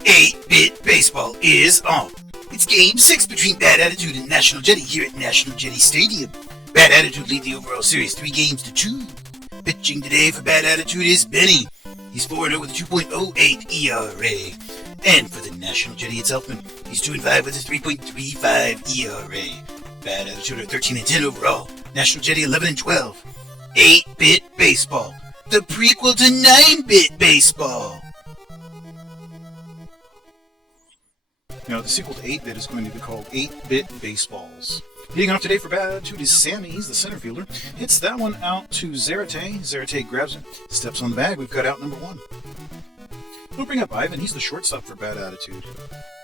8-Bit Baseball is on. It's Game 6 between Bad Attitude and National Jetty here at National Jetty Stadium. Bad Attitude lead the overall series 3-2. Pitching today for Bad Attitude is Beny. He's 4-0 with a 2.08 ERA. And for the National Jetty, it's Elfman. He's 2-5 with a 3.35 ERA. Bad Attitude are 13-10 overall. National Jetty 11-12. 8-Bit Baseball, the prequel to 9-Bit Baseball. Now, the sequel to 8-Bit is going to be called 8-Bit Baseballs. Leading off today for Bad Attitude is Sammy. He's the center fielder. Hits that one out to Jetty. Jetty grabs it, steps on the bag. We've got out number 1. We'll bring up Ivan. He's the shortstop for Bad Attitude.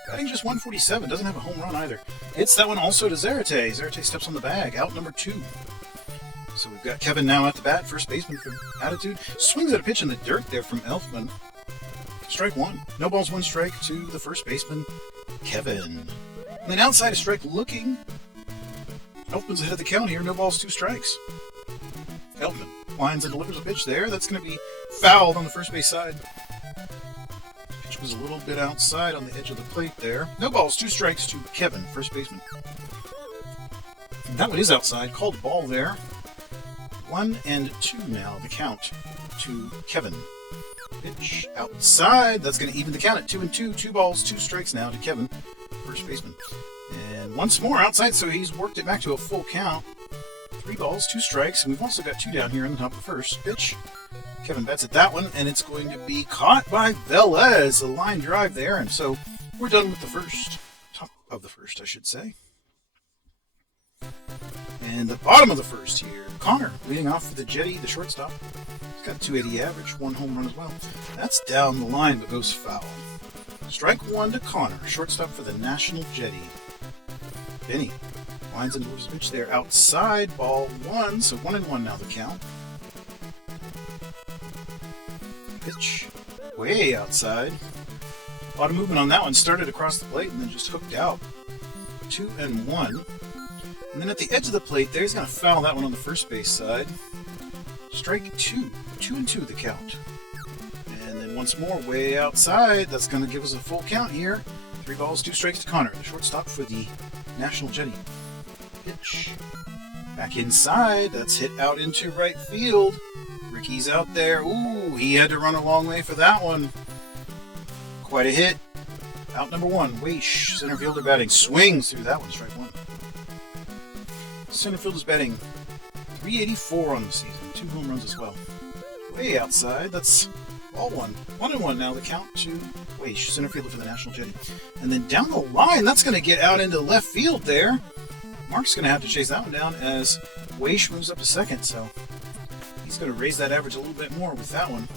Batting just 147. Doesn't have a home run either. Hits that one also to Jetty. Jetty steps on the bag. Out number 2. So we've got Kevin now at the bat. First baseman for Attitude. Swings at a pitch in the dirt there from Elfman. Strike 1. No balls, 1 strike to the first baseman, Kevin. And then outside a strike looking. Elfman's ahead of the count here. No balls, 2 strikes. Elfman lines and delivers a pitch there. That's going to be fouled on the first base side. Pitch was a little bit outside on the edge of the plate there. No balls, 2 strikes to Kevin, first baseman. And that one is outside. Called a ball there. 1-2 now, the count to Kevin. Pitch outside. That's going to even the count at 2-2. 2 balls, 2 strikes now to Kevin, first baseman. And once more outside, so he's worked it back to a full count. 3 balls, 2 strikes. And we've also got 2 down here on the top of the first. Pitch. Kevin bats at that one, and it's going to be caught by Velez. A line drive there, and so we're done with the first. Top of the first, I should say. And the bottom of the first here. Connor leading off for the Jetty, the shortstop. He's got a 280 average, 1 home run as well. That's down the line, but goes foul. Strike 1 to Connor, shortstop for the National Jetty. Beny lines and delivers a pitch there outside, ball 1, so 1-1 now the count. Pitch way outside. A lot of movement on that one. Started across the plate and then just hooked out. 2-1. And then at the edge of the plate there, he's going to foul that one on the first base side. Strike 2. 2-2 the count. And then once more, way outside. That's going to give us a full count here. 3 balls, 2 strikes to Connor, the shortstop for the National Jetty. Pitch. Back inside. That's hit out into right field. Ricky's out there. Ooh, he had to run a long way for that one. Quite a hit. Out number 1. Weish, center fielder batting. Swings through that one. Strike 1. Center fielder's batting 384 on the season. 2 home runs as well. Way outside. That's ball 1. 1-1 now the count to Weish, center fielder for the National Jetty. And then down the line, that's going to get out into left field there. Mark's going to have to chase that one down as Weish moves up to second, so he's going to raise that average a little bit more with that one.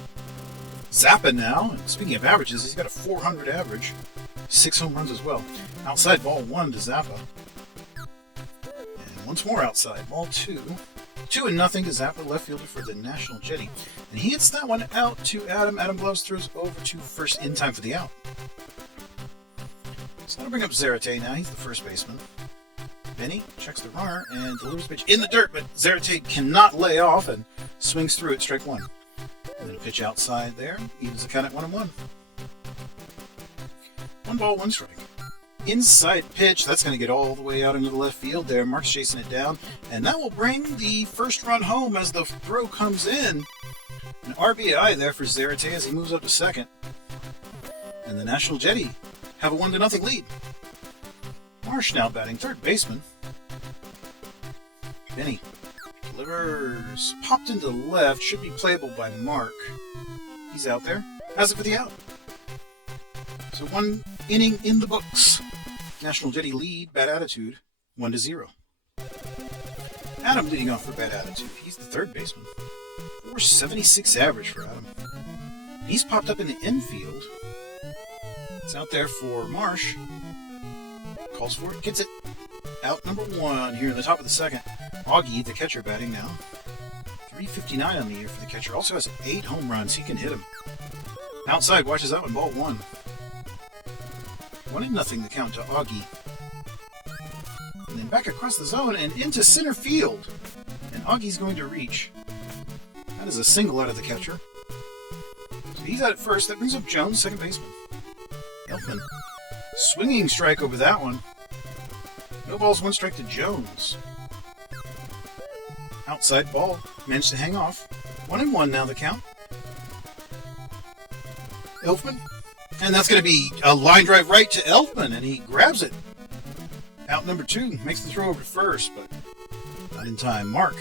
Zappa now, and speaking of averages, he's got a 400 average. 6 home runs as well. Outside ball 1 to Zappa. And once more outside, ball 2. 2-0 to Zappa, left fielder for the National Jetty. And he hits that one out to Adam. Adam Gloves throws over to first in time for the out. So that'll bring up Jetty now. He's the first baseman. Beny checks the runner and delivers a pitch in the dirt, but Jetty cannot lay off and swings through it, strike 1. And then a pitch outside there, evens the count at 1-1. 1 ball, 1 strike. Inside pitch, that's going to get all the way out into the left field there. Mark's chasing it down, and that will bring the first run home as the throw comes in. An RBI there for Jetty as he moves up to second. And the National Jetty have a 1-0 lead. Marsh now batting third baseman. Beny delivers. Popped into left. Should be playable by Mark. He's out there. Has it for the out. So 1 inning in the books. National Jetty lead, Bad Attitude, 1-0. Adam leading off for Bad Attitude. He's the third baseman. 476 average for Adam. He's popped up in the infield. It's out there for Marsh. Calls for it, gets it. Out number 1 here in the top of the second. Augie, the catcher, batting now. 359 on the year for the catcher. Also has 8 home runs. He can hit him. Outside, watches that one. Ball 1. 1-0 the count to Augie. And then back across the zone and into center field. And Augie's going to reach. That is a single out of the catcher. He's at it first. That brings up Jones, second baseman. Elfman. Swinging strike over that one. No balls, one strike to Jones. Outside ball. Managed to hang off. 1-1 now the count. Elfman. And that's going to be a line drive right to Elfman, and he grabs it. Out number 2. Makes the throw over to first, but not in time. Mark.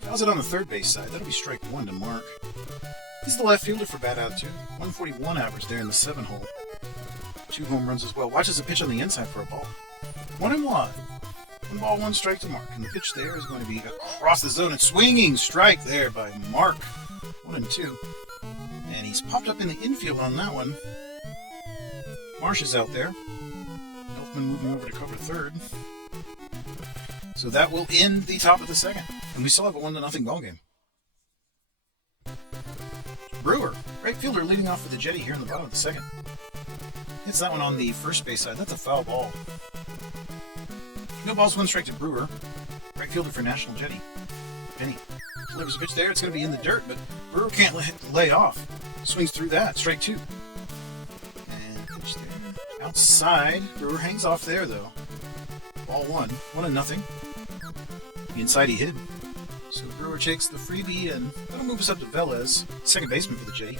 Fouls it on the third base side. That'll be strike 1 to Mark. He's the left fielder for bad attitude. 141 average there in the 7-hole. 2 home runs as well. Watches a pitch on the inside for a ball. 1-1. 1 ball, 1 strike to Mark. And the pitch there is going to be across the zone. And swinging strike there by Mark. 1-2. And he's popped up in the infield on that one. Marsh is out there. Elfman moving over to cover third. So that will end the top of the second. And we still have a 1-0 ball game. Brewer, right fielder, leading off for the Jetty here in the bottom of the second. Hits that one on the first base side. That's a foul ball. No balls, 1 strike to Brewer. Right fielder for National Jetty. Beny delivers a pitch there. It's going to be in the dirt, but Brewer can't lay off. Swings through that. Strike 2. And pitch there. Outside. Brewer hangs off there, though. Ball 1. 1-0. Inside he hit. So Brewer takes the freebie, and that'll move us up to Velez, second baseman for the Jetty.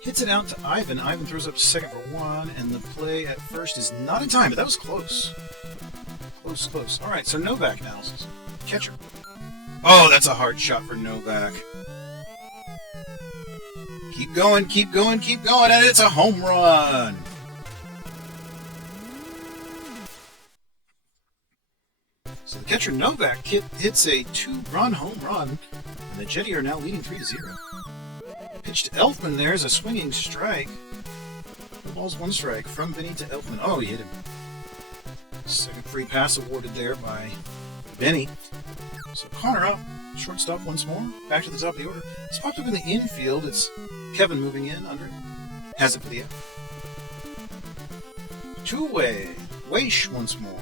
Hits it out to Ivan. Ivan throws up to second for 1, and the play at first is not in time, but that was close. Close. All right, so Novak now. Catcher. Oh, that's a hard shot for Novak. Keep going, and it's a home run. So the catcher Novak hits a 2-run home run, and the Jetty are now leading 3-0. Pitch to Elfman there is a swinging strike. 2 balls, 1 strike from Beny to Elfman. Oh, he hit him. Second free pass awarded there by Beny. So Connor up, shortstop once more. Back to the top of the order. It's popped up in the infield. It's Kevin moving in under it. Has it for the out. 2-way. Weish once more.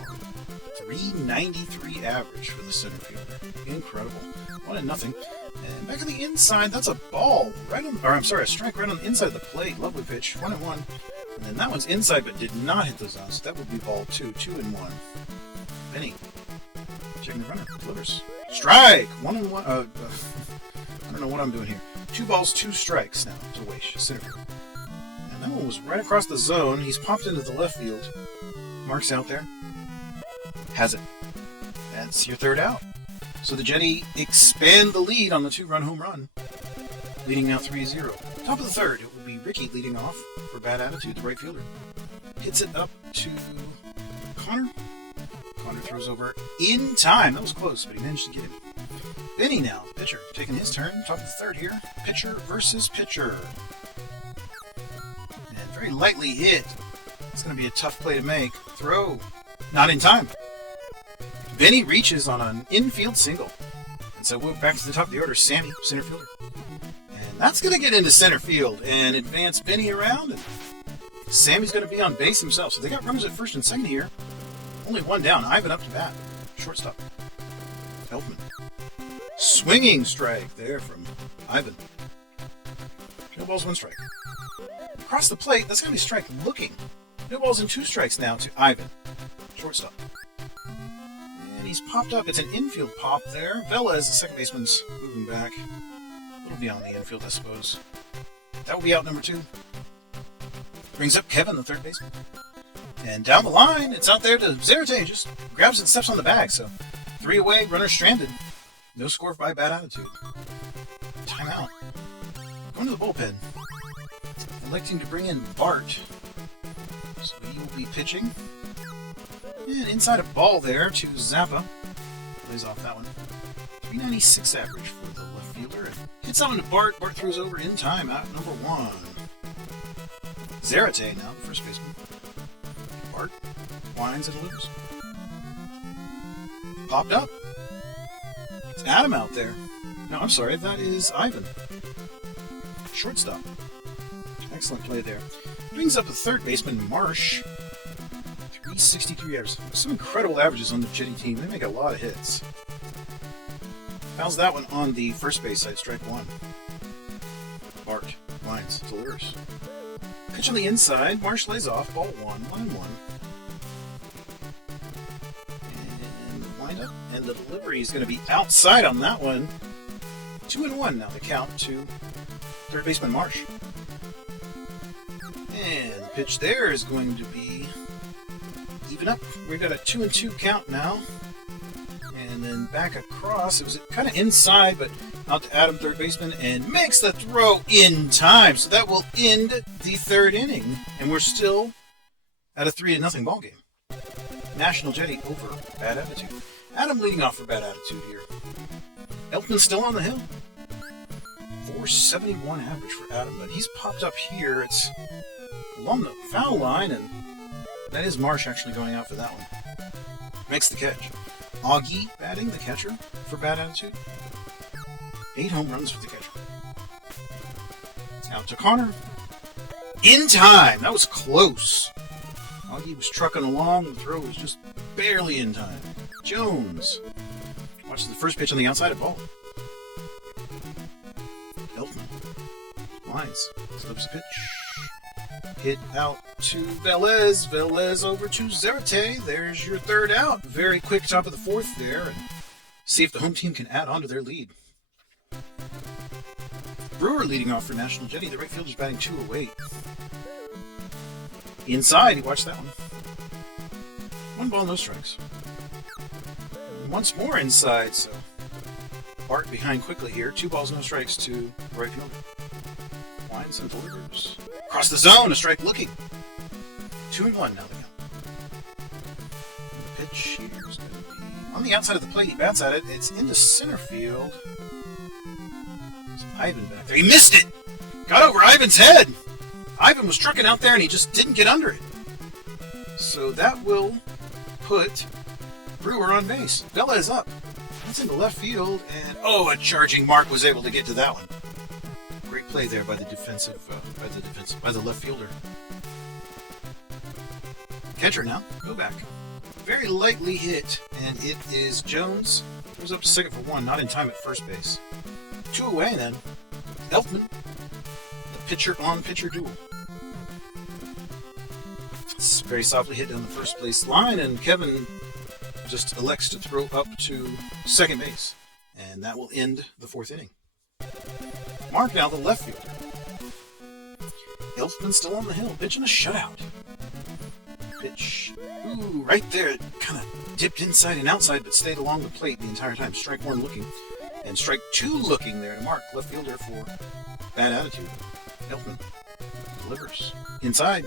393 average for the center fielder. Incredible. 1-0. And back on the inside, that's a ball a strike right on the inside of the plate. Lovely pitch. 1-1. And then that one's inside but did not hit the zone, so that would be ball 2. 2-1. Beny. Checking the runner. Delivers. Strike! 1-1. I don't know what I'm doing here. 2 balls, 2 strikes now to Weish, center field. And that one was right across the zone. He's popped into the left field. Mark's out there. Has it. That's your third out. So the Jetty expand the lead on the 2-run home run, leading now 3-0. Top of the third, it will be Ricky leading off for bad attitude, the right fielder. Hits it up to Connor. Connor throws over in time. That was close, but he managed to get him. Beny now, pitcher, taking his turn. Top of the third here. Pitcher versus pitcher. And very lightly hit. It's going to be a tough play to make. Throw. Not in time. Beny reaches on an infield single. And so we're back to the top of the order. Sammy, center fielder. And that's going to get into center field and advance Beny around. And Sammy's going to be on base himself. So they got runners at first and second here. Only 1 down. Ivan up to bat. Shortstop. Elfman. Swinging strike there from Ivan. 2 balls, 1 strike. Across the plate, that's going to be strike looking. 2 balls and 2 strikes now to Ivan. Shortstop. And he's popped up. It's an infield pop there. Velez, the second baseman's moving back. It'll be on the infield, I suppose. That will be out number 2. Brings up Kevin, the third baseman. And down the line, it's out there to Zerate. Just grabs it, steps on the bag. So 3 away, runner stranded. No score by bad attitude. Timeout. Going to the bullpen. Electing to bring in Bart. So he will be pitching. And inside a ball there to Zappa. Plays off that one. 396 average for the left fielder. Hits that one to Bart. Bart throws over in time. Out number 1. Zerate now, the first baseman. Bart winds and delivers. Popped up. It's Adam out there. No, I'm sorry. That is Ivan. Shortstop. Excellent play there. Brings up the third baseman, Marsh. 363 average. Some incredible averages on the Jetty team. They make a lot of hits. Fouls that one on the first base side, strike 1. Bart winds. delivers. Pitch on the inside. Marsh lays off. Ball 1. 1-1. And the windup and the delivery is going to be outside on that one. 2-1 now the count to third baseman Marsh. And the pitch there is going to be even up. We've got a 2-2 count now. And then back across. It was kind of inside, but out to Adam, third baseman, and makes the throw in time. So that will end the third inning. And we're still at a 3-0 ball game. National Jetty over Bad Attitude. Adam leading off for Bad Attitude here. Elfman still on the hill. 471 average for Adam, but he's popped up here. It's along the foul line, and that is Marsh actually going out for that one. Makes the catch. Augie batting, the catcher for Bad Attitude. 8 home runs for the catcher. Out to Connor. In time! That was close. Augie was trucking along. The throw was just barely in time. Jones watches the first pitch on the outside of ball. Elfman lines. Slips a pitch. Hit out to Velez. Velez over to Zerate. There's your third out. Very quick top of the fourth there. And see if the home team can add on to their lead. Brewer leading off for National Jetty. The right fielder's batting 208. Inside, he watched that one. 1 ball, no strikes. And once more inside, so Bart behind quickly here. 2 balls, no strikes to the right fielder. Winds and delivers. Across the zone, a strike looking. 2-1 now the count. The pitch here is going to be on the outside of the plate. He bats at it. It's into center field. There's Ivan back there. He missed it! Got over Ivan's head! Ivan was trucking out there and he just didn't get under it. So that will put Brewer on base. Bella is up. That's into left field, and a charging Mark was able to get to that one. Great play there by the by the left fielder. Catcher now, go back. Very lightly hit, and it is Jones. Goes up to second for 1, not in time at first base. 2 away then. Elfman, the pitcher-on-pitcher duel. It's very softly hit down the first base line, and Kevin just elects to throw up to second base. And that will end the 4th inning. Mark now the left fielder. Elfman still on the hill, pitching a shutout. Pitch, right there. It kind of dipped inside and outside, but stayed along the plate the entire time. Strike 1 looking, and strike 2 looking there to Mark, left fielder for Bad Attitude. Elfman delivers. Inside.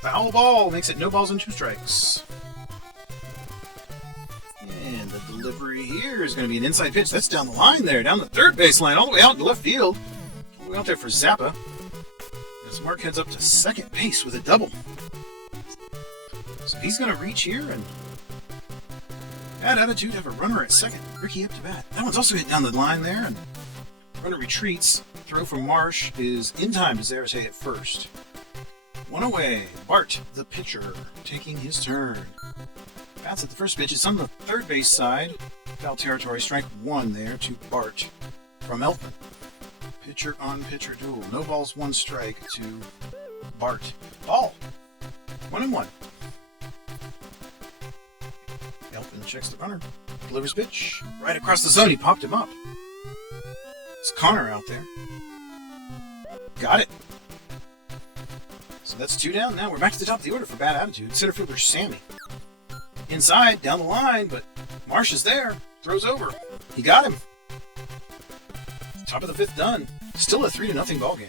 Foul ball makes it no balls and 2 strikes. And the delivery here is going to be an inside pitch. That's down the line there, down the third base line, all the way out to left field. All the way out there for Zappa. As Mark heads up to second base with a double. So he's going to reach here, and Bad Attitude have a runner at second. Ricky up to bat. That one's also hit down the line there, and runner retreats. Throw from Marsh is in time to Zarate at first. 1 away. Bart, the pitcher, taking his turn. Bats at the first pitch. It's on the third base side. Foul territory. Strike 1 there to Bart from Elfman. Pitcher on pitcher duel. No balls, 1 strike to Bart. Ball. 1-1. Elfman checks the runner. Delivers pitch. Right across the zone. He popped him up. It's Connor out there. Got it. So that's 2 down. Now we're back to the top of the order for Bad Attitude. Center fielder Sammy. Inside, down the line, but Marsh is there. Throws over. He got him. Top of the 5th done. Still a 3-0 ball game.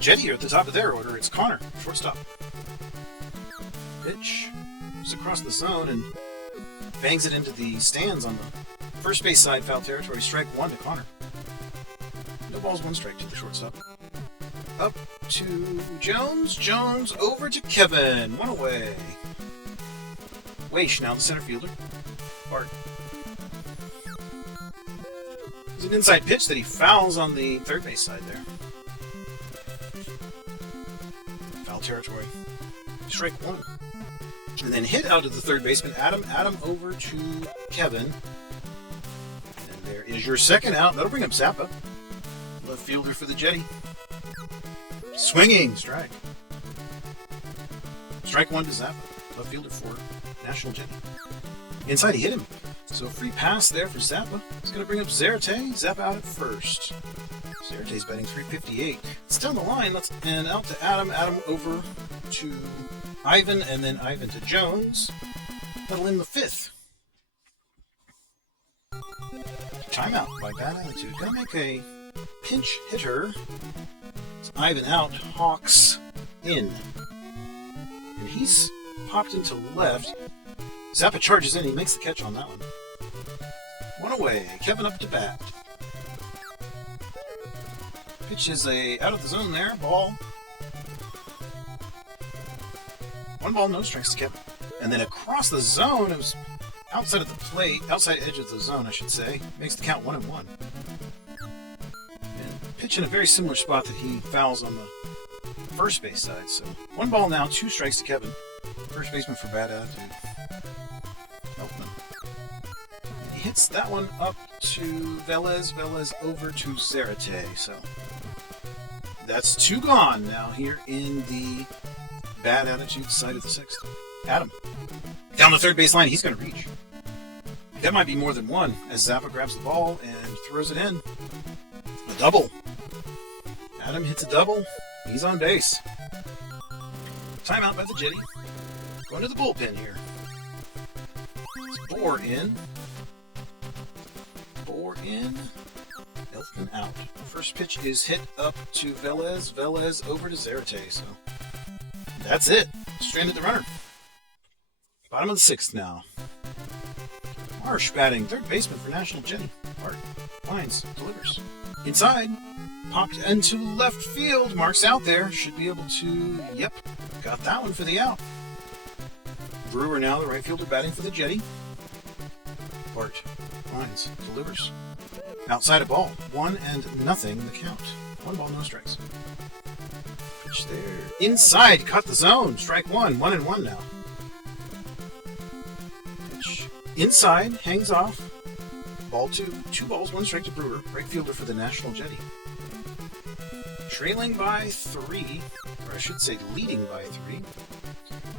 Jetty are at the top of their order. It's Connor, shortstop. Pitch. Moves across the zone and bangs it into the stands on the first base side. Foul territory. Strike 1 to Connor. No balls, 1 strike to the shortstop. Up to Jones. Jones over to Kevin. 1 away. Weish now the center fielder. Bart. It's an inside pitch that he fouls on the third base side there. Foul territory. Strike 1. And then hit out of the third baseman, Adam. Adam over to Kevin. There is your second out. That'll bring up Zappa. Left fielder for the Jetty. Swinging strike. Strike one to Zappa. Left fielder for National Jetty. Inside, he hit him. So a free pass there for Zappa. It's going to bring up Jetty. Zappa out at first. Jetty's batting 358. It's down the line. And out to Adam. Adam over to Ivan, and then Ivan to Jones. That'll end the fifth. Timeout by Bad Attitude. Gonna make a pinch hitter. It's Ivan out. Hawks in. And he's popped into left. Zappa charges in. He makes the catch on that one. One away. Kevin up to bat. Pitch is out of the zone there. Ball. One ball, no strikes to Kevin. And then across the zone, it was outside of the plate, outside edge of the zone, I should say. Makes the count 1-1. And pitch in a very similar spot that he fouls on the first base side. So one ball now, 2 strikes to Kevin. First baseman for Bad Attitude. Elfman. And he hits that one up to Velez. Velez over to Zarate. So that's 2 gone now here in the Bad Attitude side of the 6th. Adam. Down the third baseline, he's going to reach. That might be more than one as Zappa grabs the ball and throws it in. A double. Adam hits a double. He's on base. Timeout by the Jetty. Going to the bullpen here. It's Bohr in. Bohr in. Elfman out. First pitch is hit up to Velez. Velez over to Zarate. So that's it. Stranded the runner. Bottom of the 6th now. Marsh batting, third baseman for National Jetty. Mark lines, delivers. Inside, popped into left field. Mark's out there. Should be able to, yep, got that one for the out. Brewer now, the right fielder batting for the Jetty. Bart lines, delivers. Outside a ball, 1-0 the count. 1 ball, no strikes. Pitch there. Inside, cut the zone. Strike 1, 1-1 now. Inside, hangs off. Ball 2. 2 balls, 1 strike to Brewer. Right fielder for the National Jetty. Trailing by 3, or I should say leading by 3.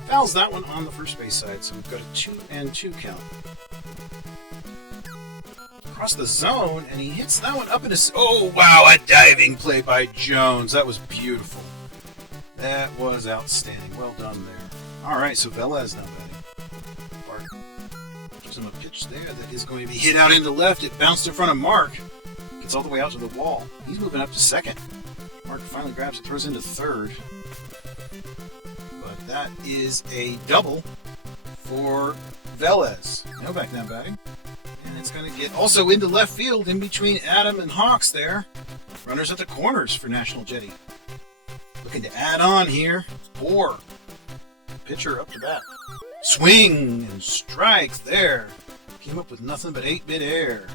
Fouls that one on the first base side, so we've got a 2-2 count. Across the zone, and he hits that one up in his... Oh, wow, a diving play by Jones. That was beautiful. That was outstanding. Well done there. All right, so Velez now batting. A pitch there that is going to be hit out into left. It bounced in front of Mark. Gets all the way out to the wall. He's moving up to second. Mark finally grabs it, throws into third. But that is a double for Velez. Novak now batting. And it's going to get also into left field in between Adam and Hawks there. Runners at the corners for National Jetty. Looking to add on here. Bohr. Pitcher up to bat. Swing and strike there. Came up with nothing but 8-bit air.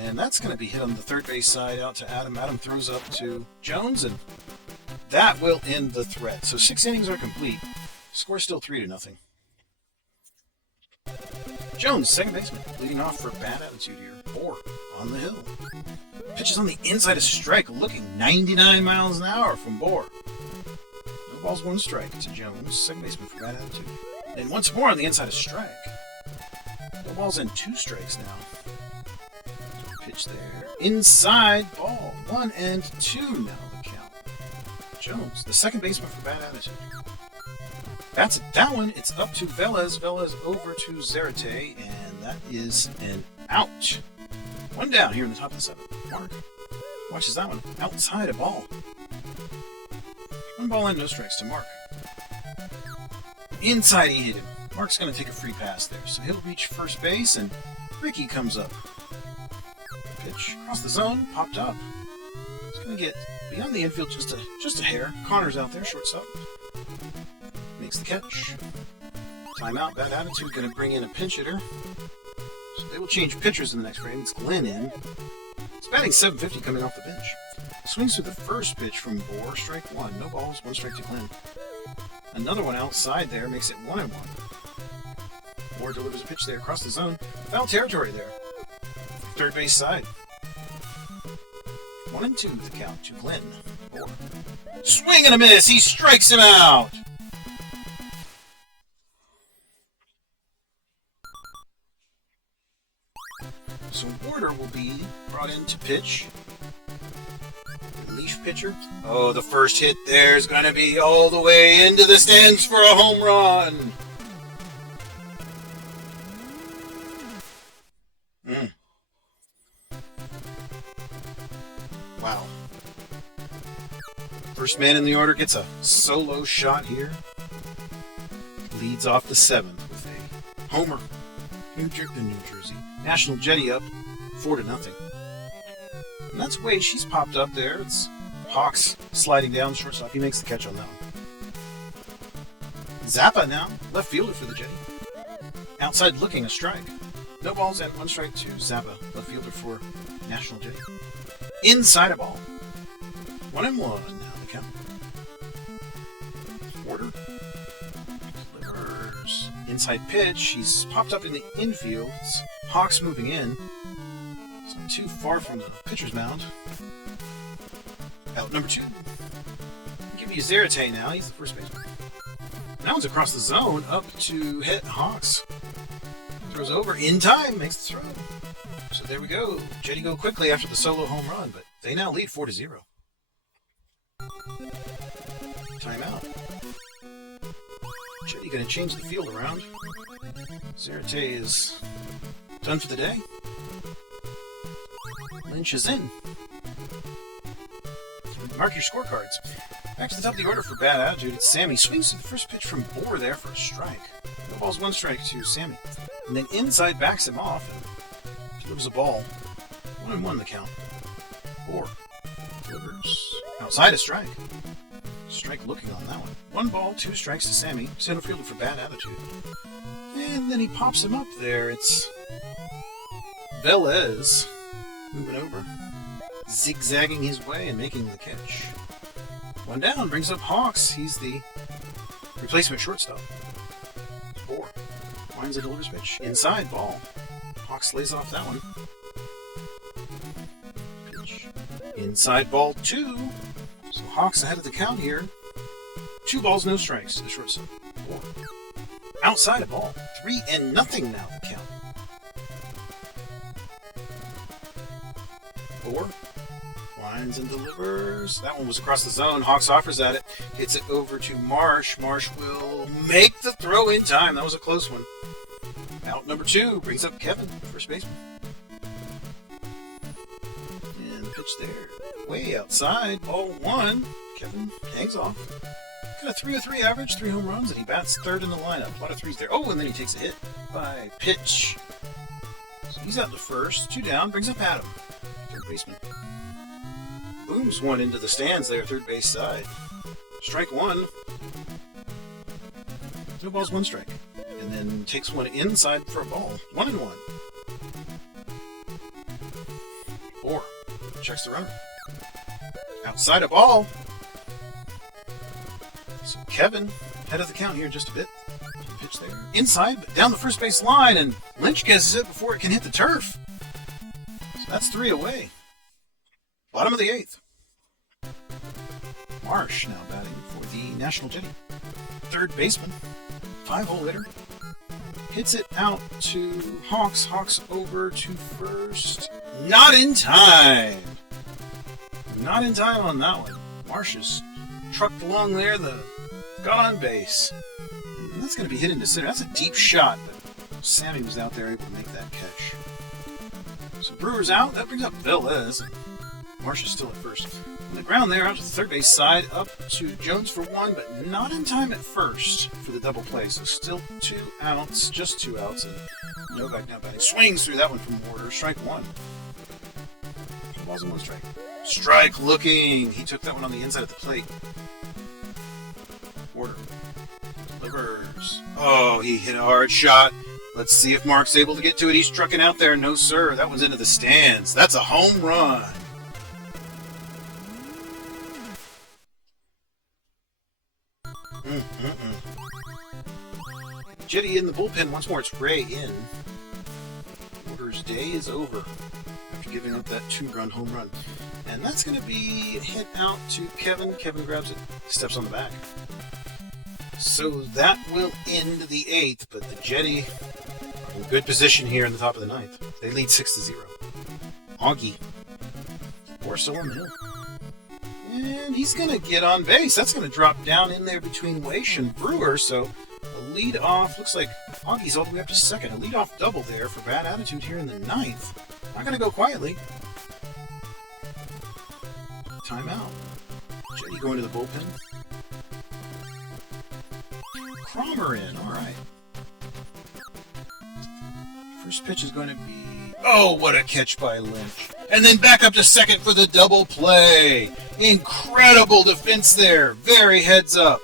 And that's going to be hit on the third base side out to Adam. Adam throws up to Jones, and that will end the threat. So 6 innings are complete. Score still 3-0. Jones, second baseman, leading off for Bad Attitude here. Bohr on the hill. Pitches on the inside of strike, looking 99 miles an hour from Bohr. Balls, 1 strike to Jones, second baseman for Bad Attitude. And once more on the inside of strike. No balls and 2 strikes now. Pitch there. Inside ball. 1-2 now the count. Jones, the second baseman for Bad Attitude. Bats it down. It's up to Velez. Velez over to Zarate. And that is an out. 1 down here in the top of the 7th. Mark watches that one. Outside a ball. 1 ball and no strikes to Mark. Inside he hit him. Mark's going to take a free pass there. So he'll reach first base, and Ricky comes up. Pitch across the zone, popped up. He's going to get beyond the infield just a hair. Connor's out there, shortstop. Makes the catch. Timeout, Bad Attitude going to bring in a pinch hitter. So they will change pitchers in the next frame. It's Glenn in. It's batting 750 coming off the bench. Swings through the first pitch from Bohr, strike 1. No balls, 1 strike to Glenn. Another one outside there makes it 1-1. Bohr delivers a pitch there across the zone. Foul territory there. third base side. 1 and 2 the count to Glenn. 4. Swing and a miss! He strikes him out! So Warder will be brought in to pitch. Relief pitcher. Oh, the first hit there is going to be all the way into the stands for a home run! Wow. First man in the order gets a solo shot here. Leads off the 7th with a homer. New Jersey. National Jetty up 4-0. And that's Wade. She's popped up there. It's Hawks sliding down shortstop. He makes the catch on that one. Zappa now. Left fielder for the Jetty. Outside looking, a strike. No balls and 1 strike to Zappa. Left fielder for National Jetty. Inside a ball. 1 and 1 now the count. Warder delivers. Inside pitch. He's popped up in the infield. It's Hawks moving in. It's not too far from the pitcher's mound. Out number 2. I'll give you Jetty now. He's the first baseman. And that one's across the zone up to hit Hawks. Throws over in time. Makes the throw. So there we go. Jetty go quickly after the solo home run, but they now lead 4-0. Timeout. Jetty going to change the field around. Jetty is done for the day. Lynch is in. Mark your scorecards. Back to the top of the order for bad attitude. It's Sammy. Swings to the first pitch from Bohr there for a strike. No balls, 1 strike to Sammy. And then inside backs him off and delivers a ball. 1 and 1 the count. 4. Delivers. Outside a strike. Strike looking on that one. 1 ball, 2 strikes to Sammy. Center fielder for bad attitude. And then he pops him up there. It's Velez moving over. Zigzagging his way and making the catch. 1 down brings up Hawks. He's the replacement shortstop. 4. Winds a delivers pitch. Inside ball. Hawks lays off that one. Pitch. Inside ball 2. So Hawks ahead of the count here. 2 balls, no strikes to the shortstop. 4. Outside a ball. 3-0 now the count. 4. Winds and delivers. That one was across the zone. Hawks offers at it. Hits it over to Marsh. Marsh will make the throw in time. That was a close one. Out number 2 brings up Kevin, first baseman. And the pitch there. Way outside. Ball 1. Kevin hangs off. Got a 303 average, 3 home runs, and he bats 3rd in the lineup. A lot of 3s there. Oh, and then he takes a hit by pitch. So he's out to first. 2 down. Brings up Adam, third baseman. Booms 1 into the stands there, third base side. Strike 1. 2 balls, 1 strike. And then takes 1 inside for a ball. 1 and 1. 4. Checks the runner. Outside a ball. So Kevin, head of the count here just a bit. Pitch there. Inside, but down the first base line, and Lynch guesses it before it can hit the turf. So that's 3 away. Bottom of the 8th. Marsh now batting for the National Jetty. Third baseman. 5-hole hitter. Hits it out to Hawks. Hawks over to first. Not in time. Not in time on that one. Marsh is trucked along there. Got on base. And that's going to be hit into center. That's a deep shot, but Sammy was out there able to make that catch. So Brewer's out. That brings up Velez. Marsh is still at first. On the ground there, out to the third base side, up to Jones for 1, but not in time at first for the double play. So still 2 outs, just 2 outs, and Novak now batting. Swings through that one from Warder. Strike 1. 2 balls and 1 strike. Strike looking. He took that one on the inside of the plate. Warder delivers. Oh, he hit a hard shot. Let's see if Mark's able to get to it. He's trucking out there. No, sir. That one's into the stands. That's a home run. Jetty in the bullpen once more. It's Ray in. Warder's day is over. giving up that 2-run home run. And that's going to be hit out to Kevin. Kevin grabs it, steps on the back. So that will end the 8th, but the Jetty in good position here in the top of the 9th. They lead 6-0. Augie. Or so on the hill. And he's going to get on base. That's going to drop down in there between Weish and Brewer. So a lead off. Looks like Augie's all the way up to second. A lead off double there for Bad Attitude here in the 9th. Not going to go quietly. Timeout. Jetty going to the bullpen. Cromer in. All right. First pitch is going to be... Oh, what a catch by Lynch. And then back up to second for the double play. Incredible defense there. Very heads up.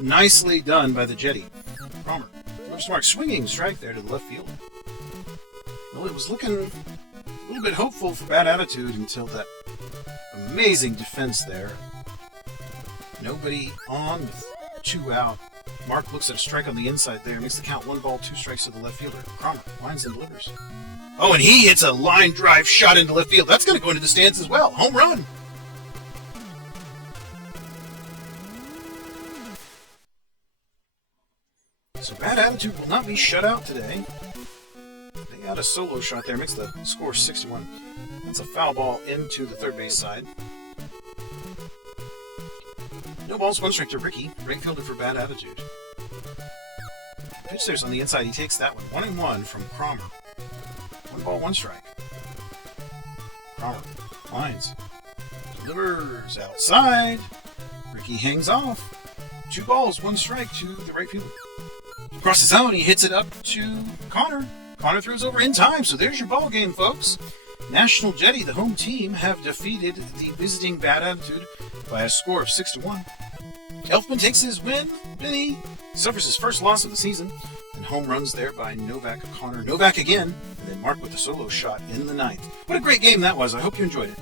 Nicely done by the Jetty. Cromer. First mark swinging strike there to the left field. Well, it was looking a little bit hopeful for Bad Attitude until that amazing defense there. Nobody on with 2 out. Mark looks at a strike on the inside there. Makes the count 1 ball, 2 strikes to the left fielder. Cromer lines and delivers. Oh, and he hits a line drive shot into left field. That's going to go into the stands as well. Home run. So Bad Attitude will not be shut out today. They got a solo shot there. Makes the score 6-1. That's a foul ball into the third base side. No balls, 1 strike to Ricky. Right fielder for Bad Attitude. Pitch there's on the inside. He takes that one. 1-1 from Cromer. 1 ball, 1 strike. Cromer lines. Delivers outside. Ricky hangs off. 2 balls, 1 strike to the right fielder. Across the zone, he hits it up to Connor. Connor throws over in time, so there's your ball game, folks. National Jetty, the home team, have defeated the visiting Bad Attitude by a score of 6-1. Elfman takes his win. Beny suffers his first loss of the season. And home runs there by Novak, Connor, Novak again, and then Mark with a solo shot in the 9th. What a great game that was. I hope you enjoyed it.